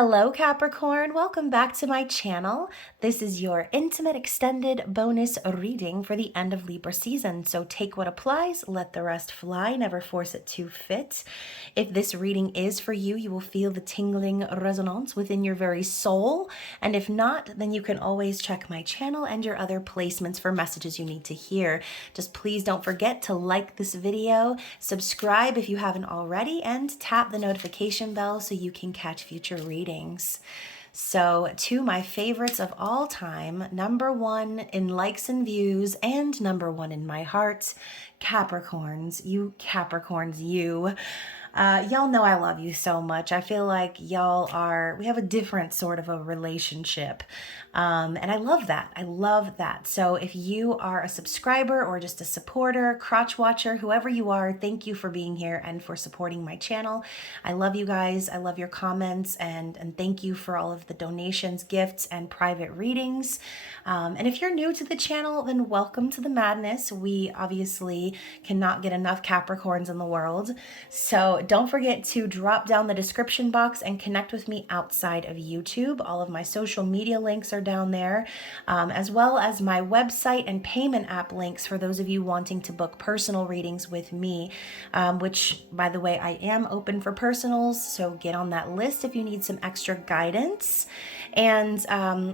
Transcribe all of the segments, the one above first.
Hello Capricorn, welcome back to my channel. This is your intimate extended bonus reading for the end of Libra season. So take what applies, let the rest fly, never force it to fit. If this reading is for you, you will feel the tingling resonance within your very soul. And if not, then you can always check my channel and your other placements for messages you need to hear. Just please don't forget to like this video, subscribe if you haven't already, and tap the notification bell so you can catch future readings. So, to my favorites of all time, number one in likes and views and number one in my heart, Capricorns. You Capricorns, you. Y'all know I love you so much. I feel like we have a different sort of a relationship. And I love that. I love that. So if you are a subscriber or just a supporter, crotch watcher, whoever you are, thank you for being here and for supporting my channel. I love you guys. I love your comments and thank you for all of the donations, gifts, and private readings. And if you're new to the channel, then welcome to the madness. We obviously cannot get enough Capricorns in the world. So don't forget to drop down the description box and connect with me outside of YouTube. All of my social media links are down there, as well as my website and payment app links for those of you wanting to book personal readings with me, which, by the way, I am open for personals, so get on that list if you need some extra guidance. And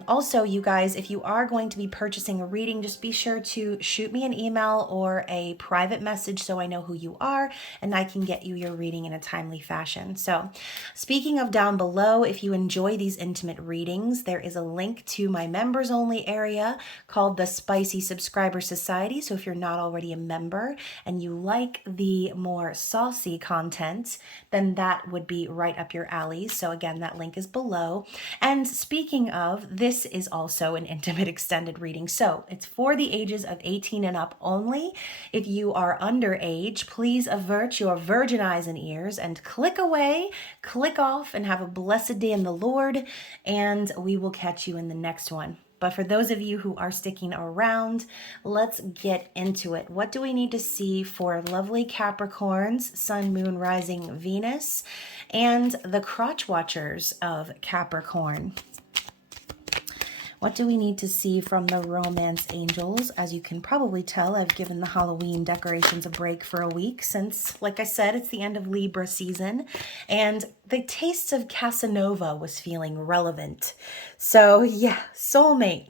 also, you guys, if you are going to be purchasing a reading, just be sure to shoot me an email or a private message so I know who you are and I can get you your reading in a timely fashion. So speaking of down below, if you enjoy these intimate readings, there is a link to my members only area called the Spicy Subscriber Society. So if you're not already a member and you like the more saucy content, then that would be right up your alley. So again, that link is below. And speaking of, this is also an intimate extended reading. So it's for the ages of 18 and up only. If you are underage, please avert your virgin eyes and ears and click away, click off, and have a blessed day in the Lord. And we will catch you in the next one. But for those of you who are sticking around, let's get into it. What do we need to see for lovely Capricorns, Sun, Moon, Rising, Venus, and the crotch watchers of Capricorn? What do we need to see from the romance angels? As you can probably tell, I've given the Halloween decorations a break for a week since, like I said, it's the end of Libra season. And the taste of Casanova was feeling relevant. So yeah, soulmate.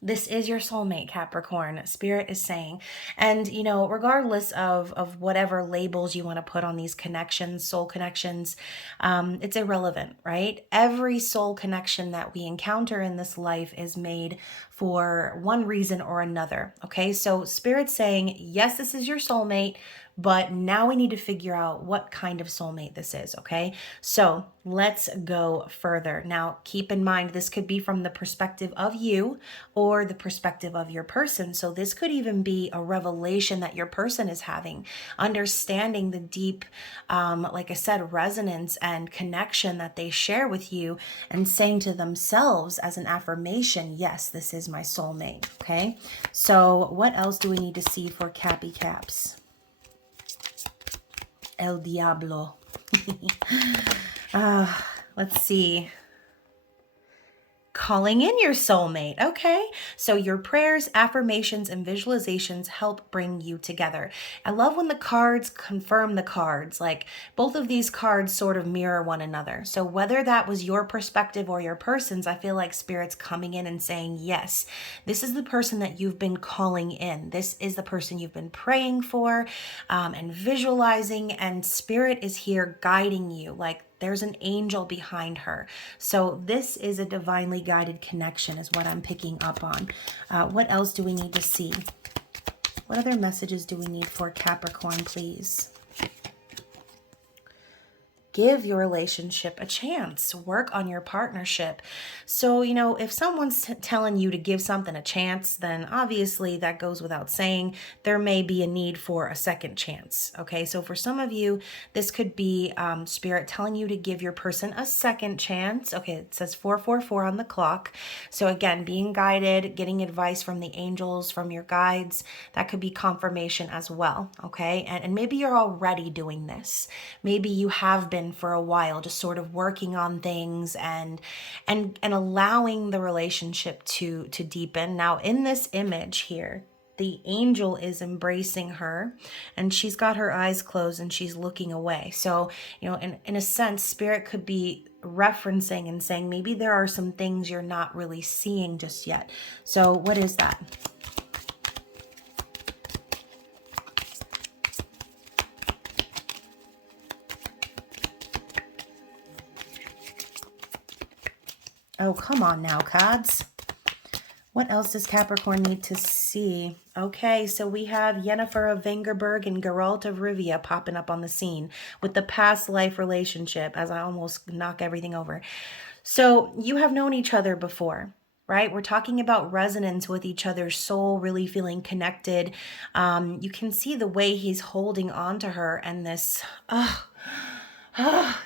This is your soulmate, Capricorn, Spirit is saying. And, you know, regardless of whatever labels you want to put on these connections, soul connections, it's irrelevant, right? Every soul connection that we encounter in this life is made for one reason or another, okay? So Spirit's saying, yes, this is your soulmate, but now we need to figure out what kind of soulmate this is, okay? So let's go further. Now, keep in mind, this could be from the perspective of you or the perspective of your person. So this could even be a revelation that your person is having, understanding the deep, like I said, resonance and connection that they share with you and saying to themselves as an affirmation, yes, this is my soulmate, okay? So what else do we need to see for Cappy Caps? El Diablo. Let's see. Calling in your soulmate. Okay, so your prayers, affirmations, and visualizations help bring you together. I love when the cards confirm the cards. Like both of these cards sort of mirror one another. So whether that was your perspective or your person's, I feel like Spirit's coming in and saying, yes, this is the person that you've been calling in. This is the person you've been praying for and visualizing, and Spirit is here guiding you. Like there's an angel behind her. So this is a divinely guided connection is what I'm picking up on. What else do we need to see? What other messages do we need for Capricorn, please? Give your relationship a chance. Work on your partnership. So, you know, if someone's telling you to give something a chance, then obviously that goes without saying. There may be a need for a second chance. Okay, so for some of you, this could be Spirit telling you to give your person a second chance. Okay, it says 444 on the clock. So again, being guided, getting advice from the angels, from your guides, that could be confirmation as well. Okay, and maybe you're already doing this. Maybe you have been been for a while, just sort of working on things and allowing the relationship to deepen. Now, in this image here, the angel is embracing her and she's got her eyes closed and she's looking away. So, you know, in a sense, spirit could be referencing and saying, maybe there are some things you're not really seeing just yet. So what is that? Oh, come on now, cards. What else does Capricorn need to see? Okay, so we have Yennefer of Vengerberg and Geralt of Rivia popping up on the scene with the past life relationship, as I almost knock everything over. So you have known each other before, right? We're talking about resonance with each other's soul, really feeling connected. You can see the way he's holding on to her and this,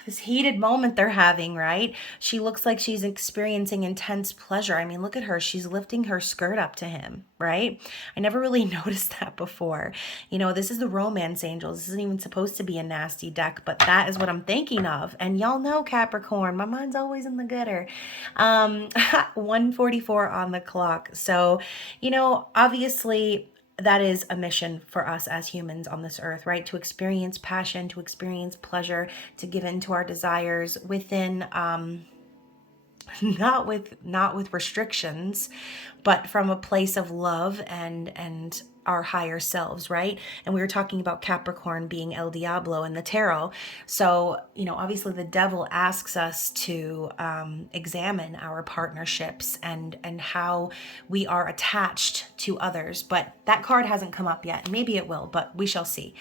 this heated moment they're having, right? She looks like she's experiencing intense pleasure. I mean, look at her. She's lifting her skirt up to him, right? I never really noticed that before. You know, this is the romance angels. This isn't even supposed to be a nasty deck, but that is what I'm thinking of. And y'all know Capricorn, my mind's always in the gutter. 1:44 on the clock. So, you know, obviously that is a mission for us as humans on this earth, right? To experience passion, to experience pleasure, to give in to our desires within, not with restrictions, but from a place of love and our higher selves, right? And we were talking about Capricorn being El Diablo in the tarot. So, you know, obviously the devil asks us to examine our partnerships and how we are attached to others. But that card hasn't come up yet. Maybe it will, but we shall see.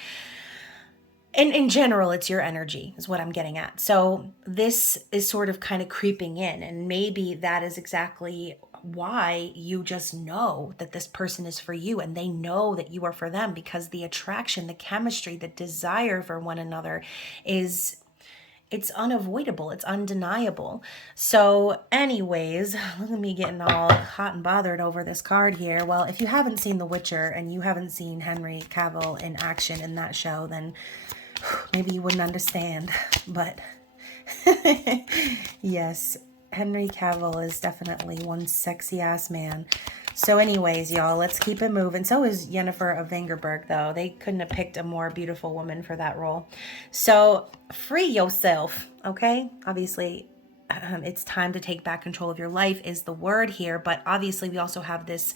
And in general, it's your energy is what I'm getting at. So this is sort of kind of creeping in, and maybe that is exactly why you just know that this person is for you and they know that you are for them, because the attraction, the chemistry, the desire for one another it's unavoidable. It's undeniable. So anyways, look at me getting all hot and bothered over this card here. Well, if you haven't seen The Witcher and you haven't seen Henry Cavill in action in that show, then maybe you wouldn't understand. But yes, Henry Cavill is definitely one sexy ass man. So anyways, y'all, let's keep it moving. So is Yennefer of Vengerberg, though. They couldn't have picked a more beautiful woman for that role. So free yourself, okay? Obviously, it's time to take back control of your life is the word here. But obviously, we also have this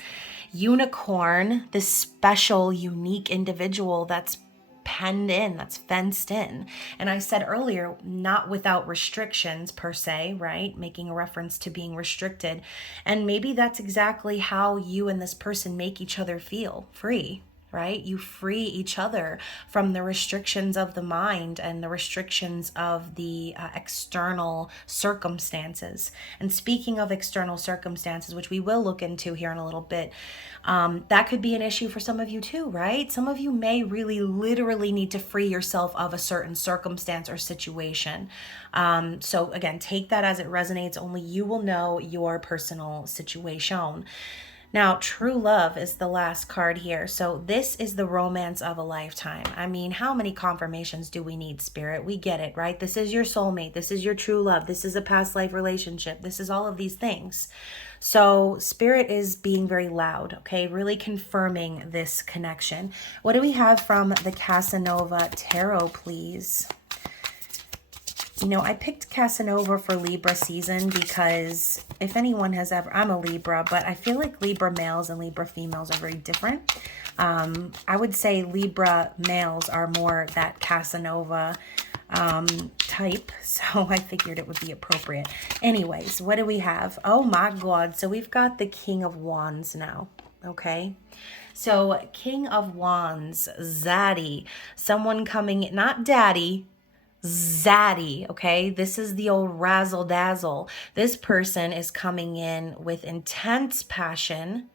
unicorn, this special, unique individual that's penned in, that's fenced in. And I said earlier, not without restrictions per se, right? Making a reference to being restricted. And maybe that's exactly how you and this person make each other feel free, right? You free each other from the restrictions of the mind and the restrictions of the external circumstances. And speaking of external circumstances, which we will look into here in a little bit, that could be an issue for some of you too, right? Some of you may really literally need to free yourself of a certain circumstance or situation. So again, take that as it resonates. Only you will know your personal situation. Now, true love is the last card here. So this is the romance of a lifetime. I mean, how many confirmations do we need, Spirit? We get it, right? This is your soulmate. This is your true love. This is a past life relationship. This is all of these things. So Spirit is being very loud, okay? Really confirming this connection. What do we have from the Casanova Tarot, please? You know, I picked Casanova for Libra season because if anyone has ever, I'm a Libra, but I feel like Libra males and Libra females are very different. I would say Libra males are more that Casanova type, so I figured it would be appropriate. Anyways, what do we have? Oh my God, so we've got the King of Wands now, okay? So King of Wands, Zaddy, someone coming, not daddy, ZADDY, okay? This is the old razzle dazzle. This person is coming in with intense passion,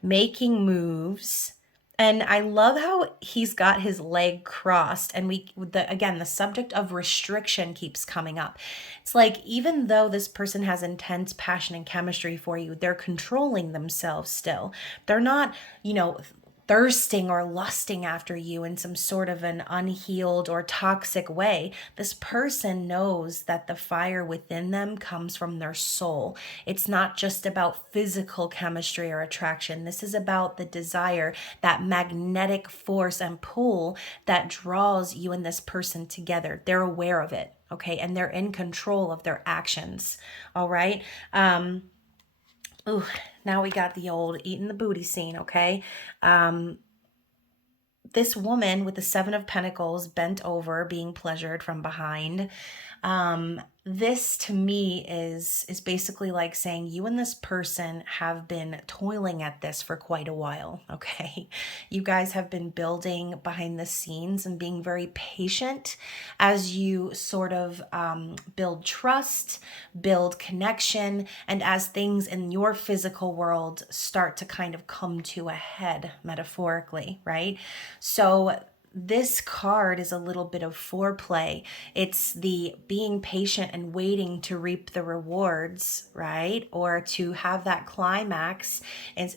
making moves. And I love how he's got his leg crossed. And again, the subject of restriction keeps coming up. It's like, even though this person has intense passion and chemistry for you, they're controlling themselves still. They're not, you know, thirsting or lusting after you in some sort of an unhealed or toxic way, this person knows that the fire within them comes from their soul. It's not just about physical chemistry or attraction. This is about the desire, that magnetic force and pull that draws you and this person together. They're aware of it, okay? And they're in control of their actions, all right? Ooh, now we got the old eating the booty scene, okay? This woman with the Seven of Pentacles bent over, being pleasured from behind. This to me is basically like saying you and this person have been toiling at this for quite a while, okay? You guys have been building behind the scenes and being very patient as you sort of build trust, build connection, and as things in your physical world start to kind of come to a head, metaphorically, right? So this card is a little bit of foreplay. It's the being patient and waiting to reap the rewards, right? Or to have that climax. And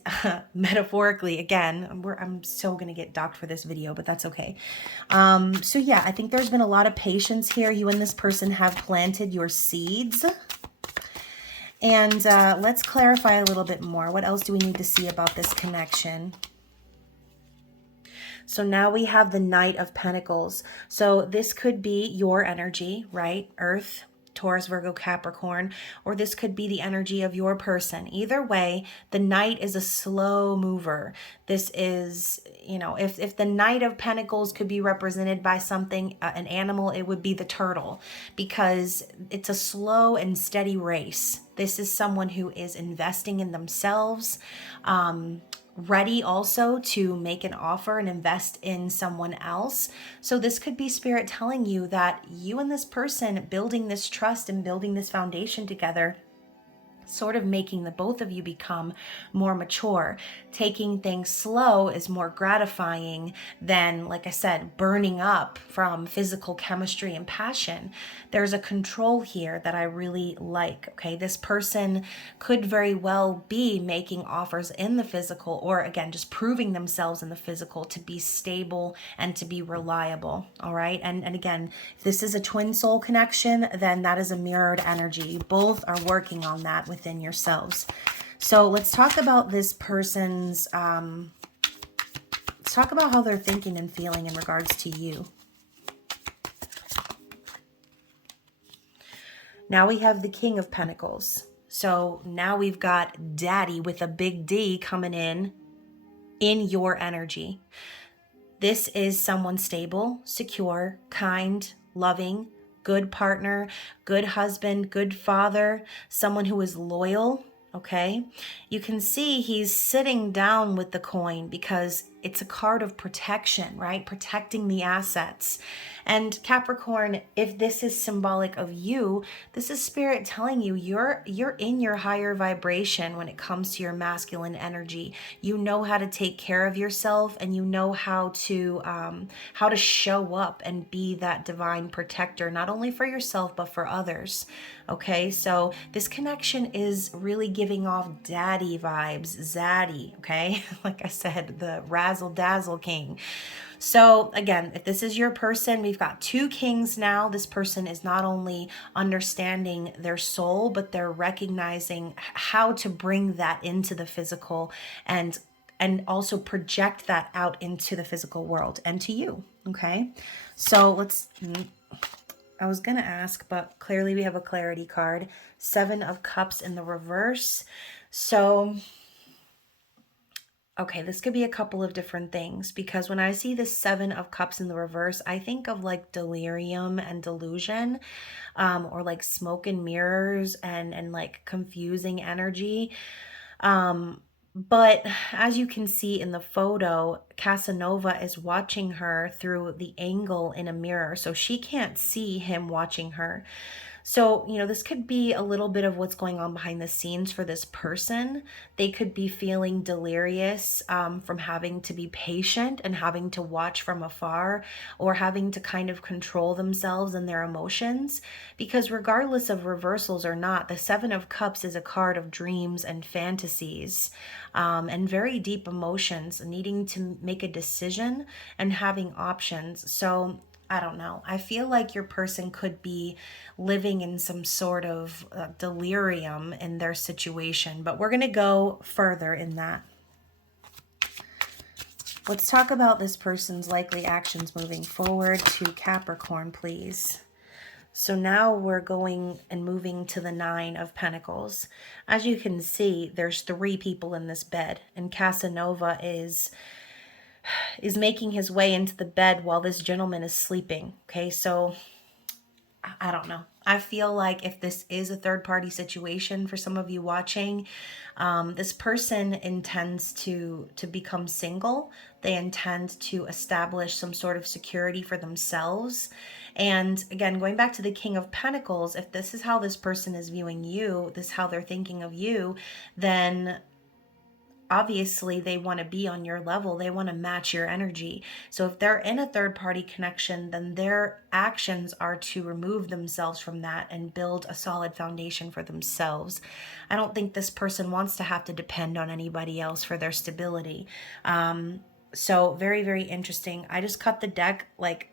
metaphorically, again, I'm so going to get docked for this video, but that's okay. So yeah, I think there's been a lot of patience here. You and this person have planted your seeds. And let's clarify a little bit more. What else do we need to see about this connection? So now we have the Knight of Pentacles. So this could be your energy, right? Earth, Taurus, Virgo, Capricorn, or this could be the energy of your person. Either way, the Knight is a slow mover. This is, you know, if the Knight of Pentacles could be represented by something, an animal, it would be the turtle, because it's a slow and steady race. This is someone who is investing in themselves, ready also to make an offer and invest in someone else. So this could be Spirit telling you that you and this person building this trust and building this foundation together, sort of making the both of you become more mature. Taking things slow is more gratifying than, like I said, burning up from physical chemistry and passion. There's a control here that I really like, okay? This person could very well be making offers in the physical, or again, just proving themselves in the physical to be stable and to be reliable, all right? And again, if this is a twin soul connection, then that is a mirrored energy. You both are working on that within yourselves. So let's talk about this person's, let's talk about how they're thinking and feeling in regards to you. Now we have the King of Pentacles. So now we've got Daddy with a big D coming in your energy. This is someone stable, secure, kind, loving, good partner, good husband, good father, someone who is loyal, okay? You can see he's sitting down with the coin because it's a card of protection, right? Protecting the assets. And Capricorn, if this is symbolic of you, this is Spirit telling you you're in your higher vibration when it comes to your masculine energy. You know how to take care of yourself, and you know how to show up and be that divine protector, not only for yourself but for others. Okay, so this connection is really giving off daddy vibes, zaddy, okay? Like I said, the razzle dazzle king. So again, if this is your person, we've got two kings now. This person is not only understanding their soul, but they're recognizing how to bring that into the physical and also project that out into the physical world and to you, okay? So let's, I was going to ask, but clearly we have a clarity card. 7 of Cups in the reverse. So okay, this could be a couple of different things, because when I see the 7 of Cups in the reverse, I think of like delirium and delusion, or like smoke and mirrors and like confusing energy. But as you can see in the photo, Casanova is watching her through the angle in a mirror, so she can't see him watching her. So, this could be a little bit of what's going on behind the scenes for this person. They could be feeling delirious from having to be patient and having to watch from afar, or having to kind of control themselves and their emotions. Because regardless of reversals or not, the Seven of Cups is a card of dreams and fantasies, and very deep emotions, needing to make a decision and having options. So, I don't know. I feel like your person could be living in some sort of delirium in their situation, but we're going to go further in that. Let's talk about this person's likely actions moving forward to Capricorn, please. So now we're going and moving to the Nine of Pentacles. As you can see, there's 3 people in this bed, and Casanova is making his way into the bed while this gentleman is sleeping. Okay, so I don't know. I feel like if this is a third-party situation for some of you watching, this person intends to become single. They intend to establish some sort of security for themselves. And again, going back to the King of Pentacles, if this is how this person is viewing you, this is how they're thinking of you, then obviously they want to be on your level. They want to match your energy. So if they're in a third party connection, then their actions are to remove themselves from that and build a solid foundation for themselves. I don't think this person wants to have to depend on anybody else for their stability. So very, very interesting. I just cut the deck like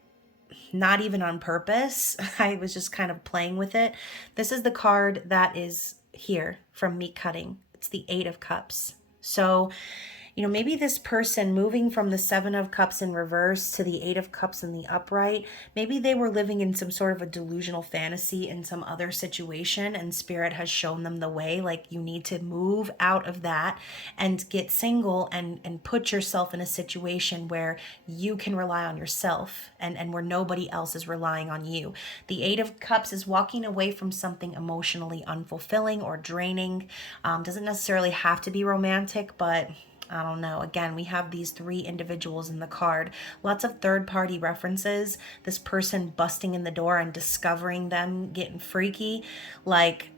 not even on purpose. I was just kind of playing with it. This is the card that is here from me cutting. It's the Eight of Cups. So, maybe this person moving from the Seven of Cups in reverse to the Eight of Cups in the upright, maybe they were living in some sort of a delusional fantasy in some other situation, and Spirit has shown them the way, like you need to move out of that and get single and put yourself in a situation where you can rely on yourself and where nobody else is relying on you. The Eight of Cups is walking away from something emotionally unfulfilling or draining. Doesn't necessarily have to be romantic, but I don't know. Again, we have these 3 individuals in the card. Lots of third-party references. This person busting in the door and discovering them getting freaky. Like,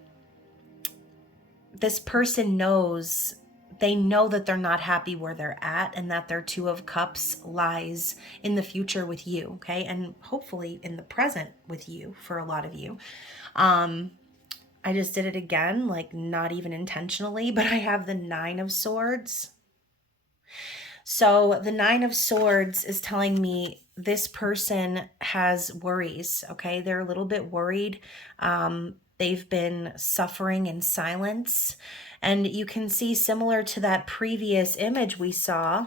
this person knows, they know that they're not happy where they're at, and that their Two of Cups lies in the future with you, okay? And hopefully in the present with you for a lot of you. I just did it again, like not even intentionally, but I have the Nine of Swords. So the Nine of Swords is telling me this person has worries, okay? They're a little bit worried. They've been suffering in silence. And you can see, similar to that previous image we saw,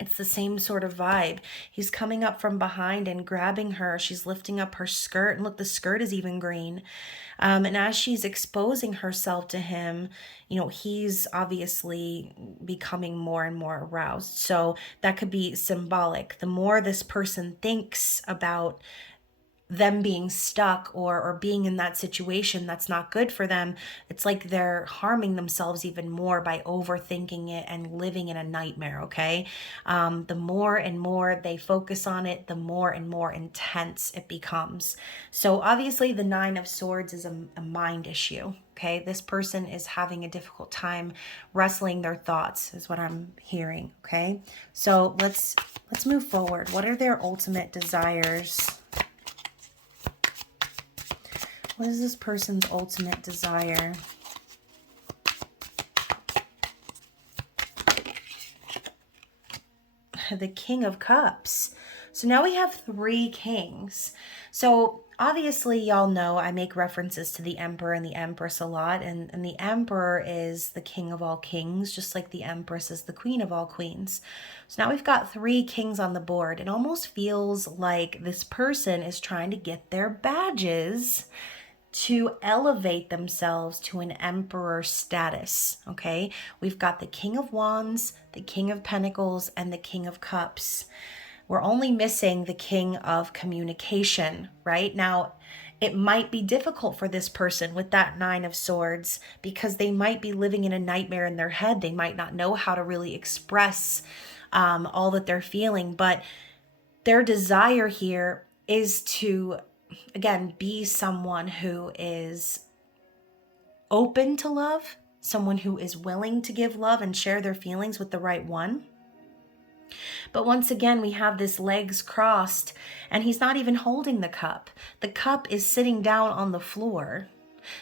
it's the same sort of vibe. He's coming up from behind and grabbing her. She's lifting up her skirt. And look, the skirt is even green. And as she's exposing herself to him, he's obviously becoming more and more aroused. So that could be symbolic. The more this person thinks about them being stuck or being in that situation that's not good for them, it's like they're harming themselves even more by overthinking it and living in a nightmare, okay? The more and more they focus on it, the more and more intense it becomes. So obviously the Nine of Swords is a mind issue, okay? This person is having a difficult time wrestling their thoughts is what I'm hearing, okay? So let's move forward. What are their ultimate desires? What is this person's ultimate desire? The King of Cups. So now we have 3 kings. So obviously y'all know I make references to the Emperor and the Empress a lot. And the Emperor is the king of all kings, just like the Empress is the queen of all queens. So now we've got 3 kings on the board. It almost feels like this person is trying to get their badges to elevate themselves to an emperor status, okay? We've got the King of Wands, the King of Pentacles, and the King of Cups. We're only missing the King of Communication, right? Now, it might be difficult for this person with that Nine of Swords because they might be living in a nightmare in their head. They might not know how to really express all that they're feeling, but their desire here is to again, be someone who is open to love, someone who is willing to give love and share their feelings with the right one. But once again, we have this legs crossed, and he's not even holding the cup. The cup is sitting down on the floor.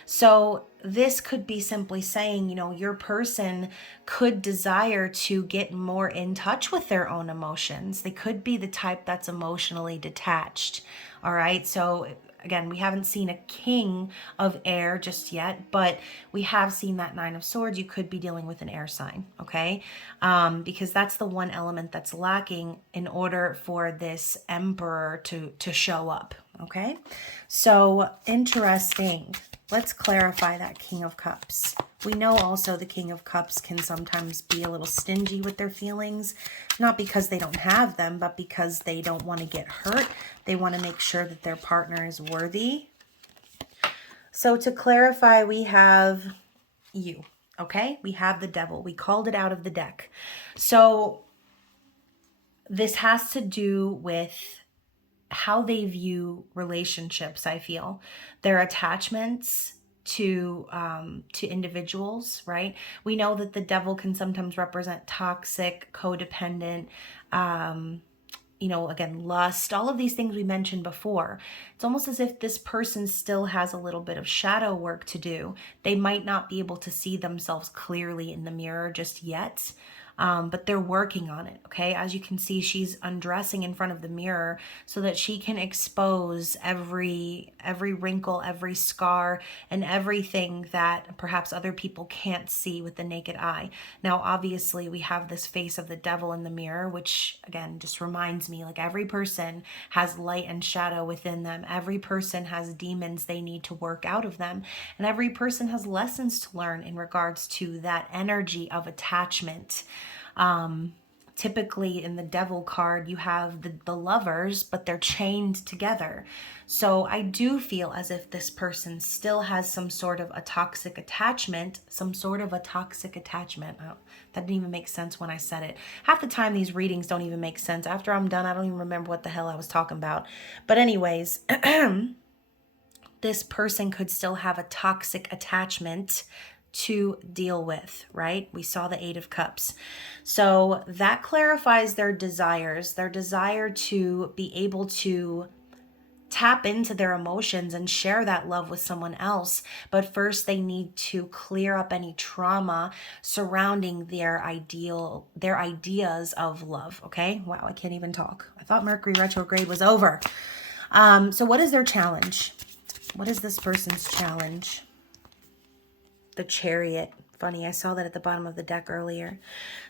So this could be simply saying, your person could desire to get more in touch with their own emotions. They could be the type that's emotionally detached. All right. So again, we haven't seen a king of air just yet, but we have seen that 9 of swords. You could be dealing with an air sign, okay? Because that's the one element that's lacking in order for this emperor to show up, okay? So interesting. Let's clarify that King of Cups. We know also the King of Cups can sometimes be a little stingy with their feelings, not because they don't have them, but because they don't want to get hurt. They want to make sure that their partner is worthy. So to clarify, we have you, okay? We have the Devil. We called it out of the deck. So this has to do with how they view relationships, I feel. Their attachments to individuals, right? We know that the Devil can sometimes represent toxic, codependent, again, lust, all of these things we mentioned before. It's almost as if this person still has a little bit of shadow work to do. They might not be able to see themselves clearly in the mirror just yet. But they're working on it, okay? As you can see, she's undressing in front of the mirror so that she can expose every wrinkle, every scar, and everything that perhaps other people can't see with the naked eye. Now, obviously, we have this face of the Devil in the mirror, which, again, just reminds me, like, every person has light and shadow within them. Every person has demons they need to work out of them. And every person has lessons to learn in regards to that energy of attachment. Typically in the Devil card, you have the lovers, but they're chained together. So I do feel as if this person still has some sort of a toxic attachment, Oh, that didn't even make sense when I said it. Half the time these readings don't even make sense. After I'm done, I don't even remember what the hell I was talking about. But anyways, this person could still have a toxic attachment to deal with, right? We saw the 8 of Cups. So that clarifies their desires, their desire to be able to tap into their emotions and share that love with someone else. But first they need to clear up any trauma surrounding their ideas of love, okay? Wow, I can't even talk. I thought Mercury retrograde was over. So what is their challenge? What is this person's challenge? The Chariot. Funny, I saw that at the bottom of the deck earlier.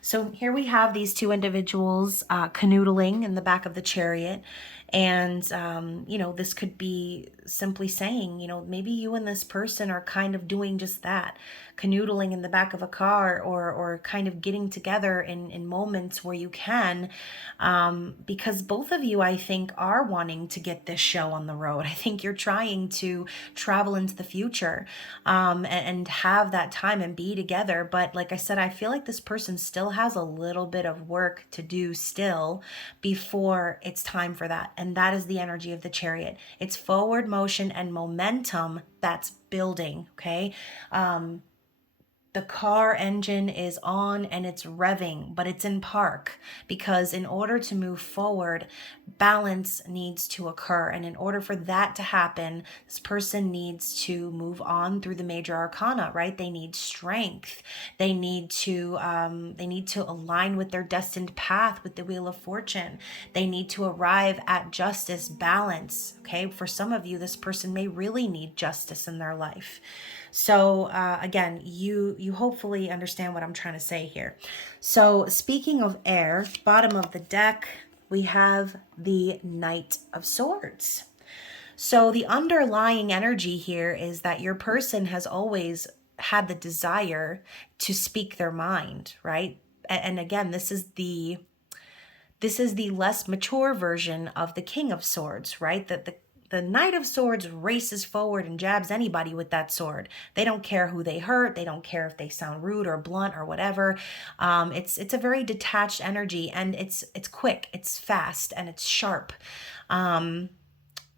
So here we have these two individuals canoodling in the back of the Chariot. And, this could be simply saying, maybe you and this person are kind of doing just that, canoodling in the back of a car, or kind of getting together in moments where you can, because both of you, I think, are wanting to get this show on the road. I think you're trying to travel into the future, and have that time and be together. But like I said, I feel like this person still has a little bit of work to do still before it's time for that. And that is the energy of the Chariot. It's forward motion and momentum that's building, okay? The car engine is on and it's revving, but it's in park, because in order to move forward, balance needs to occur. And in order for that to happen, this person needs to move on through the major arcana, right? They need strength. They need to align with their destined path with the Wheel of Fortune. They need to arrive at justice, balance. Okay. For some of you, this person may really need justice in their life. So again, you hopefully understand what I'm trying to say here. So speaking of air, bottom of the deck, we have the Knight of Swords. So the underlying energy here is that your person has always had the desire to speak their mind, right? And again, this is the less mature version of the King of Swords, right? That the Knight of Swords races forward and jabs anybody with that sword. They don't care who they hurt. They don't care if they sound rude or blunt or whatever. It's a very detached energy, and it's quick, it's fast, and it's sharp.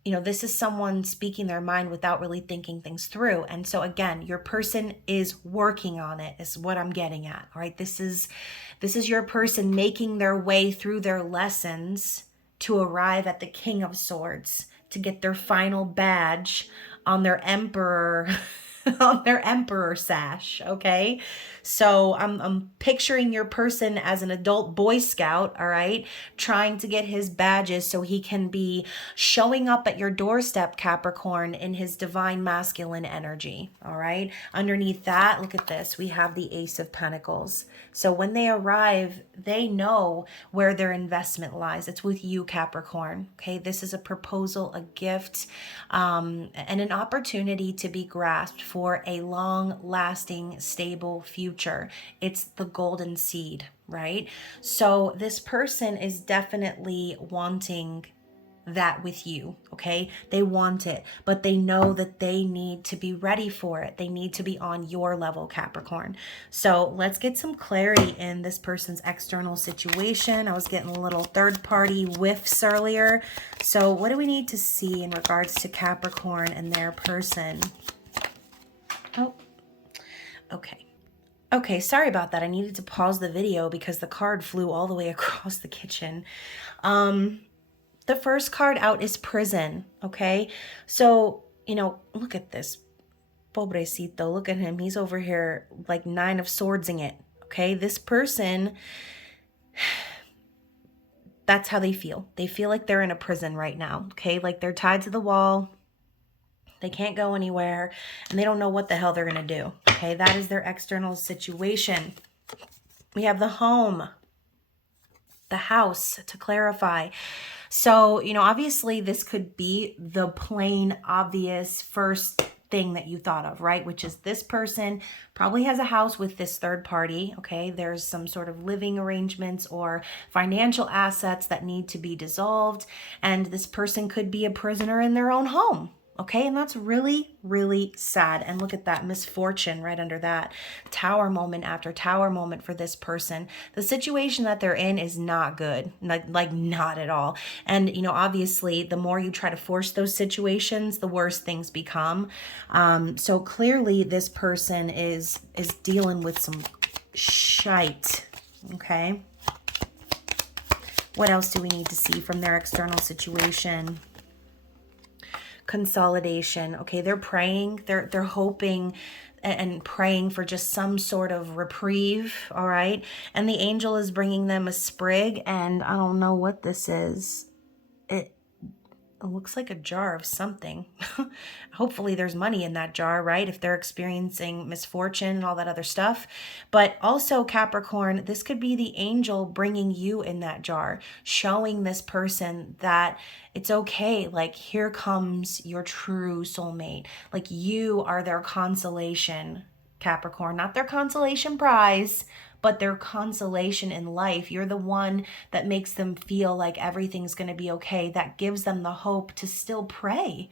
you know, this is someone speaking their mind without really thinking things through. And so again, your person is working on it, is what I'm getting at. All right. This is your person making their way through their lessons to arrive at the King of Swords, to get their final badge on their emperor on their emperor sash. Okay. So I'm picturing your person as an adult Boy Scout, all right, trying to get his badges so he can be showing up at your doorstep, Capricorn, in his divine masculine energy, all right? Underneath that, look at this. We have the Ace of Pentacles. So when they arrive, they know where their investment lies. It's with you, Capricorn, okay? This is a proposal, a gift, and an opportunity to be grasped for a long-lasting, stable future. It's the golden seed, right? So this person is definitely wanting that with you, okay? They want it, but they know that they need to be ready for it. They need to be on your level, Capricorn. So let's get some clarity in this person's external situation. I was getting a little third-party whiffs earlier. So what do we need to see in regards to Capricorn and their person? Oh, okay. Okay, sorry about that. I needed to pause the video because the card flew all the way across the kitchen. The first card out is prison, okay? So, you know, look at this. Pobrecito, look at him. He's over here like 9 of swordsing it, okay? This person, that's how they feel. They feel like they're in a prison right now, okay? Like they're tied to the wall. They can't go anywhere, and they don't know what the hell they're going to do. Okay, that is their external situation. We have the home, the house, to clarify. So, you know, obviously this could be the plain, obvious first thing that you thought of, right? Which is this person probably has a house with this third party, okay? There's some sort of living arrangements or financial assets that need to be dissolved, and this person could be a prisoner in their own home. Okay, and that's really, really sad. And look at that misfortune right under that. Tower moment after tower moment for this person. The situation that they're in is not good, like not at all. And, you know, obviously, the more you try to force those situations, the worse things become. So clearly, this person is dealing with some shite, okay? What else do we need to see from their external situation? Consolidation. Okay, they're praying, they're hoping and praying for just some sort of reprieve, all right? And the angel is bringing them a sprig, and I don't know what this is. It looks like a jar of something. Hopefully there's money in that jar, right? If they're experiencing misfortune and all that other stuff. But also, Capricorn, this could be the angel bringing you in that jar, showing this person that it's okay. Like, here comes your true soulmate. Like, you are their consolation, Capricorn, not their consolation prize, but their consolation in life. You're the one that makes them feel like everything's going to be okay, that gives them the hope to still pray.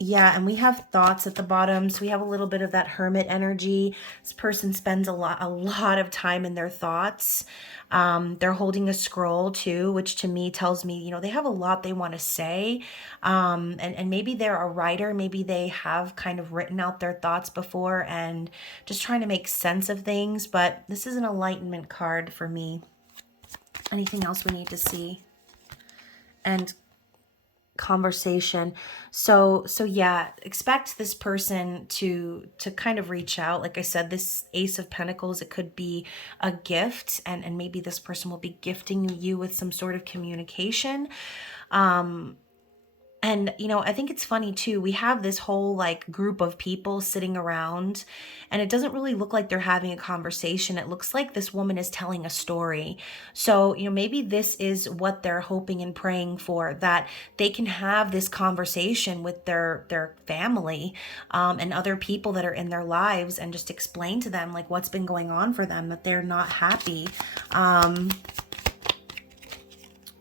Yeah, and we have thoughts at the bottom. So we have a little bit of that hermit energy. This person spends a lot of time in their thoughts. They're holding a scroll too, which to me tells me, you know, they have a lot they want to say. And maybe they're a writer. Maybe they have kind of written out their thoughts before and just trying to make sense of things. But this is an enlightenment card for me. Anything else we need to see? And conversation. So yeah, expect this person to kind of reach out. Like I said, this Ace of Pentacles, it could be a gift, and maybe this person will be gifting you with some sort of communication. And, you know, I think it's funny too. We have this whole like group of people sitting around, and it doesn't really look like they're having a conversation. It looks like this woman is telling a story. So, you know, maybe this is what they're hoping and praying for, that they can have this conversation with their family, and other people that are in their lives, and just explain to them like what's been going on for them, that they're not happy.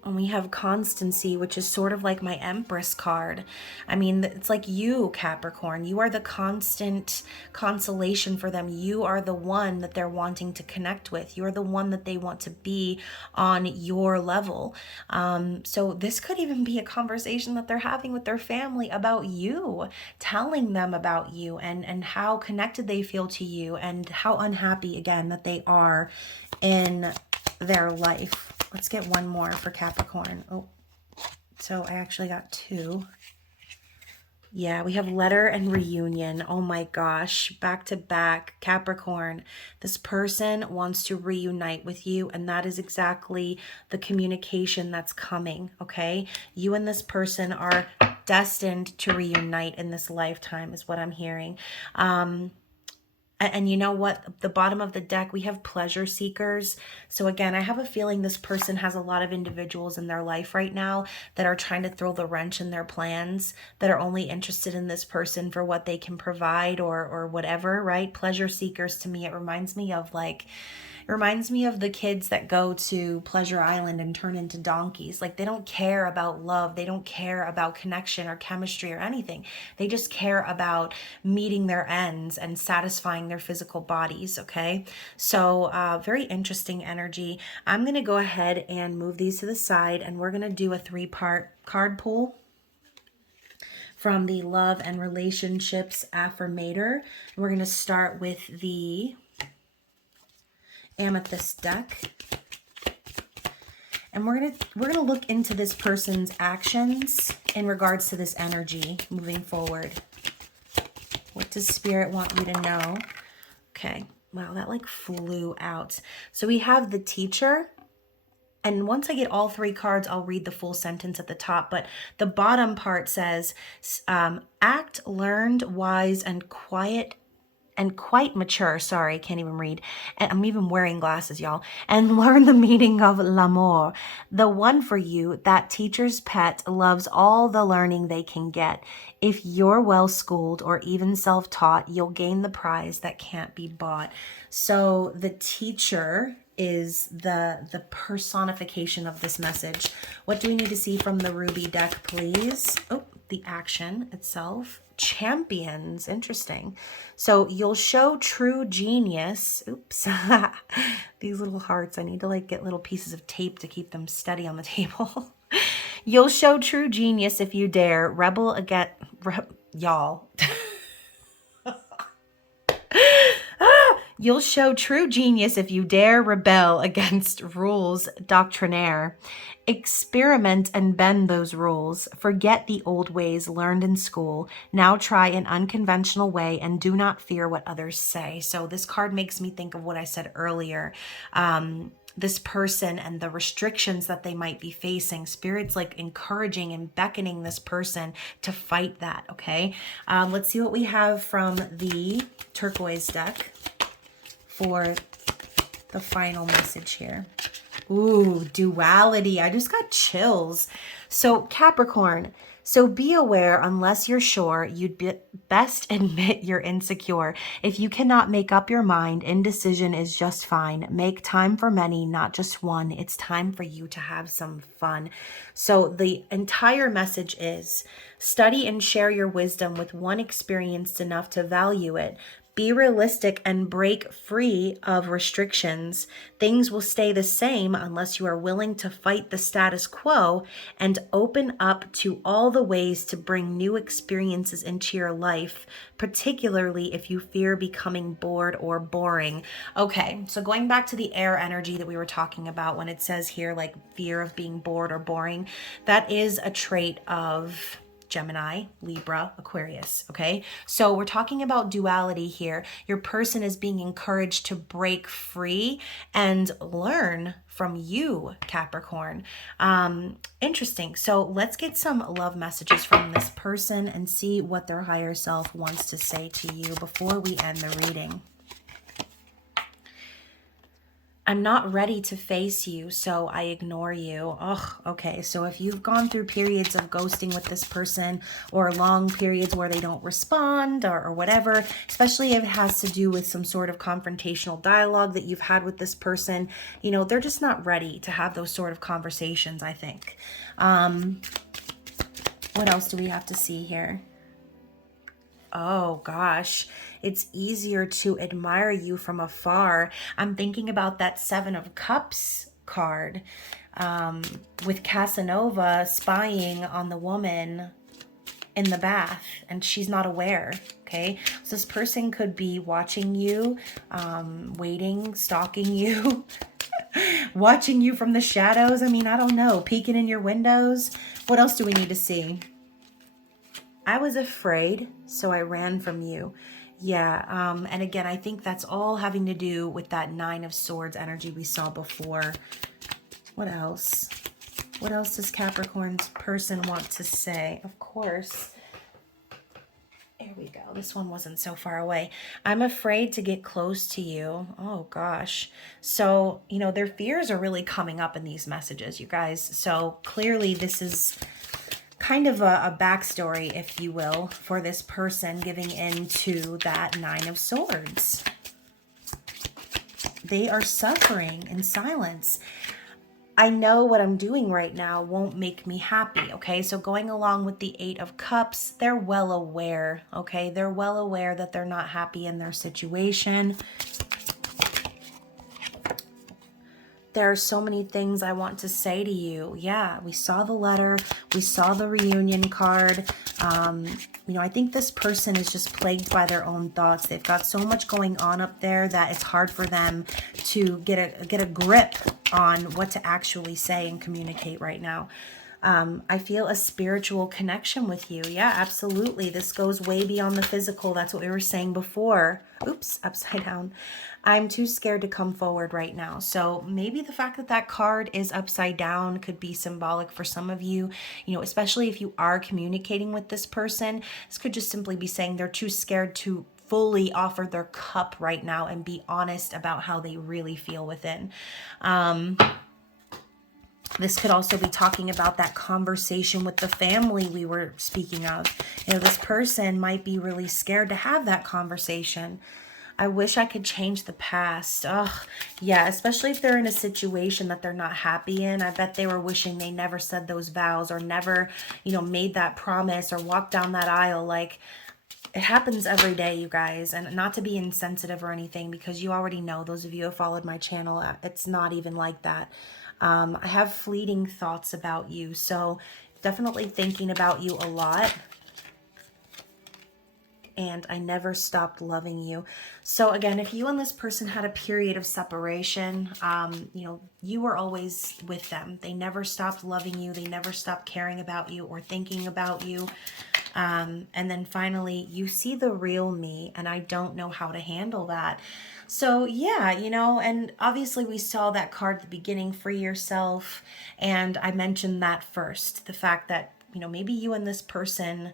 And we have constancy, which is sort of like my Empress card. I mean, it's like you, Capricorn. You are the constant consolation for them. You are the one that they're wanting to connect with. You are the one that they want to be on your level. So this could even be a conversation that they're having with their family about you, telling them about you and how connected they feel to you and how unhappy, again, that they are in their life. Let's get one more for Capricorn. Oh, so I actually got two. Yeah, we have letter and reunion. Oh my gosh, back to back. Capricorn, this person wants to reunite with you, and that is exactly the communication that's coming, okay? You and this person are destined to reunite in this lifetime is what I'm hearing. And you know what? The bottom of the deck, we have pleasure seekers. So again, I have a feeling this person has a lot of individuals in their life right now that are trying to throw the wrench in their plans, that are only interested in this person for what they can provide or whatever, right? Pleasure seekers, to me, it reminds me of the kids that go to Pleasure Island and turn into donkeys. Like, they don't care about love. They don't care about connection or chemistry or anything. They just care about meeting their ends and satisfying their physical bodies, okay? So very interesting energy. I'm going to go ahead and move these to the side, and we're going to do a 3-part card pull from the Love and Relationships Affirmator. We're going to start with the Amethyst deck, and we're gonna look into this person's actions in regards to this energy moving forward. What does Spirit want you to know? Okay, wow, that like flew out. So we have the Teacher, and once I get all 3 cards, I'll read the full sentence at the top, but the bottom part says, act learned, wise, and quite mature. Sorry, can't even read. And I'm even wearing glasses, y'all. And learn the meaning of l'amour. The one for you, that teacher's pet, loves all the learning they can get. If you're well-schooled or even self-taught, you'll gain the prize that can't be bought. So the Teacher is the personification of this message. What do we need to see from the Ruby deck, please? Oh, the action itself. Champions, interesting. So you'll show true genius. Oops. These little hearts, I need to like get little pieces of tape to keep them steady on the table. You'll show true genius if you dare. Rebel against y'all. You'll show true genius if you dare rebel against rules doctrinaire. Experiment and bend those rules. Forget the old ways learned in school. Now try an unconventional way and do not fear what others say. So this card makes me think of what I said earlier. This person and the restrictions that they might be facing. Spirit's like encouraging and beckoning this person to fight that, okay? Let's see what we have from the turquoise deck for the final message here. Ooh, duality. I just got chills. So Capricorn, so be aware, unless you're sure, you'd best admit you're insecure. If you cannot make up your mind, indecision is just fine. Make time for many, not just one. It's time for you to have some fun. So the entire message is, study and share your wisdom with one experienced enough to value it. Be realistic and break free of restrictions. Things will stay the same unless you are willing to fight the status quo and open up to all the ways to bring new experiences into your life, particularly if you fear becoming bored or boring. Okay, so going back to the air energy that we were talking about when it says here, like fear of being bored or boring, that is a trait of Gemini, Libra, Aquarius, okay? So we're talking about duality here. Your person is being encouraged to break free and learn from you, Capricorn. Interesting. So let's get some love messages from this person and see what their higher self wants to say to you before we end the reading. I'm not ready to face you, so I ignore you. Ugh, okay. So if you've gone through periods of ghosting with this person or long periods where they don't respond or whatever, especially if it has to do with some sort of confrontational dialogue that you've had with this person, you know, they're just not ready to have those sort of conversations, I think. What else do we have to see here? Oh gosh, it's easier to admire you from afar. I'm thinking about that Seven of Cups card with Casanova spying on the woman in the bath and she's not aware. Okay, so this person could be watching you, waiting, stalking you, watching you from the shadows. I mean, I don't know, peeking in your windows. What else do we need to see? I was afraid, so I ran from you. Yeah, and again, I think that's all having to do with that Nine of Swords energy we saw before. What else? What else does Capricorn's person want to say? Of course. There we go. This one wasn't so far away. I'm afraid to get close to you. Oh, gosh. So, you know, their fears are really coming up in these messages, you guys. So clearly this is kind of a backstory, if you will, for this person giving in to that Nine of Swords. They are suffering in silence. I know what I'm doing right now won't make me happy, okay? So going along with the Eight of Cups, they're well aware, okay? They're well aware that they're not happy in their situation. There are so many things I want to say to you. Yeah, we saw the letter. We saw the reunion card. You know, I think this person is just plagued by their own thoughts. They've got so much going on up there that it's hard for them to get a grip on what to actually say and communicate right now. I feel a spiritual connection with you. Yeah, absolutely. This goes way beyond the physical. That's what we were saying before. Oops, upside down. I'm too scared to come forward right now. So maybe the fact that that card is upside down could be symbolic for some of you, you know, especially if you are communicating with this person. This could just simply be saying they're too scared to fully offer their cup right now and be honest about how they really feel within. This could also be talking about that conversation with the family we were speaking of. You know, this person might be really scared to have that conversation. I wish I could change the past. Ugh, yeah, especially if they're in a situation that they're not happy in. I bet they were wishing they never said those vows or never, you know, made that promise or walked down that aisle. Like, it happens every day, you guys, and not to be insensitive or anything, because you already know, those of you who have followed my channel, it's not even like that. I have fleeting thoughts about you, so definitely thinking about you a lot. And I never stopped loving you. So again, if you and this person had a period of separation, you know, you were always with them. They never stopped loving you. They never stopped caring about you or thinking about you. And then finally, you see the real me, and I don't know how to handle that. So yeah, you know, and obviously we saw that card at the beginning, free yourself. And I mentioned that first, the fact that, you know, maybe you and this person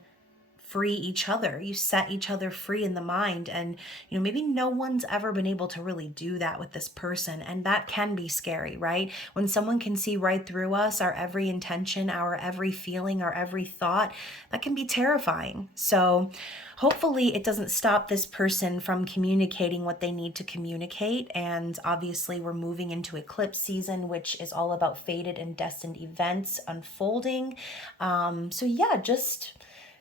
free each other. You set each other free in the mind, and you know, maybe no one's ever been able to really do that with this person, and that can be scary, right? When someone can see right through us, our every intention, our every feeling, our every thought, that can be terrifying. So hopefully it doesn't stop this person from communicating what they need to communicate. And obviously we're moving into eclipse season, which is all about fated and destined events unfolding. So yeah, just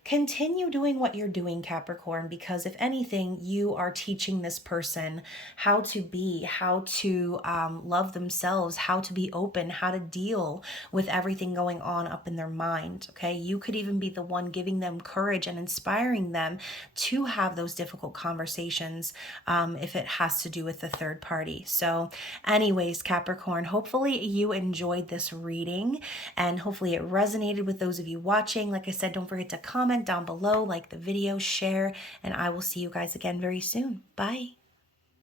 continue doing what you're doing, Capricorn, because if anything, you are teaching this person how to be, how to love themselves, how to be open, how to deal with everything going on up in their mind, okay? You could even be the one giving them courage and inspiring them to have those difficult conversations if it has to do with the third party. So anyways, Capricorn, hopefully you enjoyed this reading, and hopefully it resonated with those of you watching. Like I said, don't forget to comment down below, like the video, share, and I will see you guys again very soon. Bye.